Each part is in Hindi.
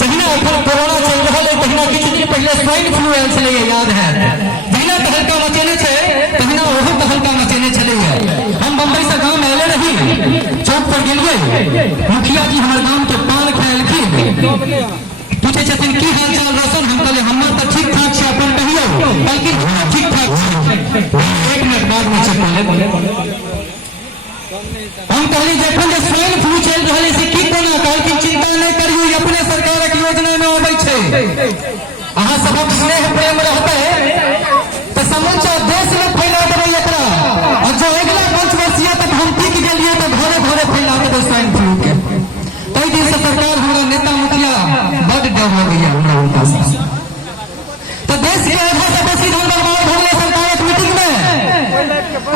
जहिना कोरोना चल रहा है तहिना किछु दिन पहले स्वाइन फ्लू आयल छलै, याद है? जहिना तहलका मचेने छै तहिना ओहो तहलका मचेने छलै। हम बम्बई से गाँव में आए रही, चौक पर गेलिए, मुखिया जी हमारे गाँव के पान खाएलखिन, पूछे छथिन की हाल चाल रोशन? हम कहले हमर तो ठीक ठाक छै, अपन कहियो? बल्कि ठीक ठाक छै। एक मिनट बाद में चेक हम कहली जखन जे स्वाइन फ्लू चल रहा है से की कोना? कहलखिन चिंता नहीं करियो, अपने सरकारक योजना में आबै छै। अहाँ सबक स्नेह प्रेम रहते तो समूचा देश में फैला देबै एकरा, और जो अगला 5 वर्षीय तक हम टिक गेलिए तो घरे घरे फैला देबै स्वाइन फ्लू के। कई दिन से सरकार हमारा नेता मुखिया बड़ डर हो गया हमरा उनका से। तो देश के आधा से बेसी धन बर्बाद हो गए सरकारक मीटिंग में,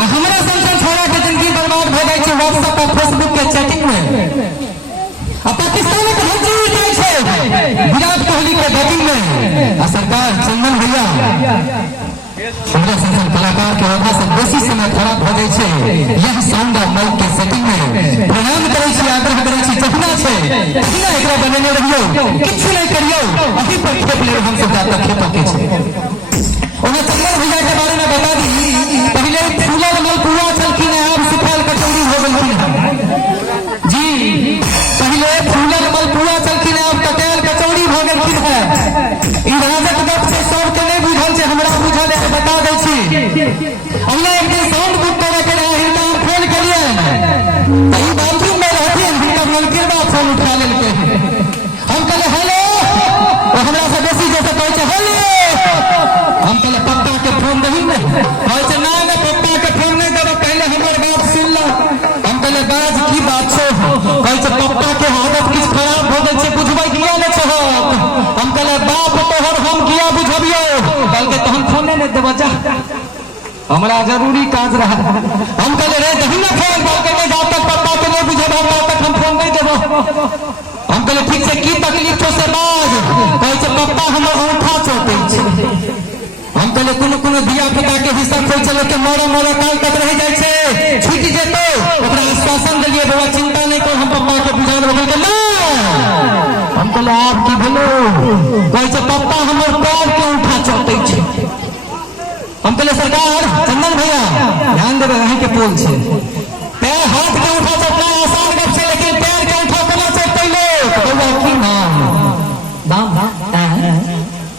हमारा संसद छोड़ा के जिंदगी बर्बाद हो गई व्हाट्सएप और फेसबुक के चैटिंग में। पाकिस्तान के हंसी उठाई है विराट कोहली के बैटिंग में, सरकार चंदन भैया हमारा संसद कलाकार के आधा से बेसी समय खराब हो गई है। यह शानदार माइक के सेटिंग में प्रणाम करे छी, आग्रह करे छी, जहिना छै तहिना एकरा बनेने रहियो, किछु नहीं करियो, अभी पर खेप ले हम सब जाता खेपा के छै। उन्हें चंदन भैया के बारे में बता दी, पहले फूलल मलपुआ चलखिन है, अब सुखाल कचौड़ी हो गई जी। पहले फूलल मलपुआ चलखिन है, अब कटेल कचौड़ी हो गई है। राजक गप से सबके नहीं बुझल छै, हमरा बुझल है, बता दै छी। हमने एक दिन साउंड बुक करे के रहे, हिंदान फोन करिए तो ई बाथरूम में रहथिन, हिनका मुनकिरबा फोन उठा लेलके। हम कहले हेलो, तो हमरा से बेसी जैसे कहै छै हेलो। हम कहले पप्पा के फोन दही ने, कहै छै ना ना पप्पा के फोन नहीं देबो, पहले हमर बात सुन ला। हम कहले बाज की बात छै? कहै छै पप्पा के हालत किछ खराब हो गई छै, बुझबै किया नहीं छह? हम कहले बाप तोहर हम किया बुझबियो? कहलके तहन फोने नहीं देबो जा, हमरा जरूरी काज रहा। हम कहले रे दही ना फोन, कहलके नहीं जब तक पप्पा के नहीं बुझेबो तब तक हम फोन नहीं देबो। हम कहले ठीक छै की तकलीफ छौ से बाज। कहै छै पप्पा हमर अंगूठा चोटै छै। हम कहले कोनो धिया पुता के हिस्सा खोल चले के मोरा मोरा काल तक रह जाए छे, छूट जेतो, ओकरा आश्वासन देलिए बाबा चिंता नहीं कर, हम पप्पा के बुझा देबो। कहलके ना। हम कहले आप की भेलो? कहै छै पप्पा हमर पैर के अंगूठा चोटै छै। हम कहले सरकार चंदन भैया ध्यान देबे, अहीं के पोल छै, पैर हाथ के अंगूठा चोटना आसान गप छै, लेकिन पैर के अंगूठा कोना चोटै लो? कहै की नाम दाम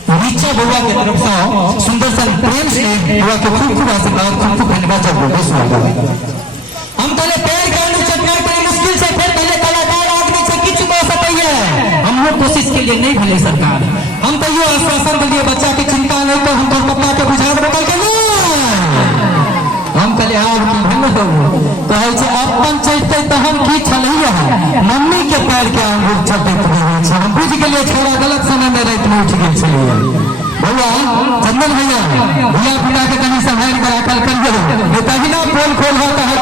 नीचा बउआ के तरफ से सुंदर सा प्रेम से बउआ के खूब खूब आशीर्वाद, खूब खूब धन्यवाद। हम कहले पैर के अंदर चटना बड़ी मुश्किल से, फिर पहले कलाकार आदमी से किछु कह सकैए, हमहु कोशिश के लिए नहीं भेले सरकार। हम तो यो आश्वासन दिलिए बच्चा के चिंता नहीं कर, हम तो पप्पा के बुझा देबो। कहलके ना। हम कहले आब की भेलो? कहै छै अपन चढ़ते तो हम की छलैया, मम्मी के पैर के अंगूर चटैत रहै छै। हम बुझ गेलिए छोड़ा गलत समय में रात में उठ गेल छलिए। भैया चंदन भैया धिया पुता के कनी सम्हार कर अकल करियो, ये तहिना पोल खोल होता है।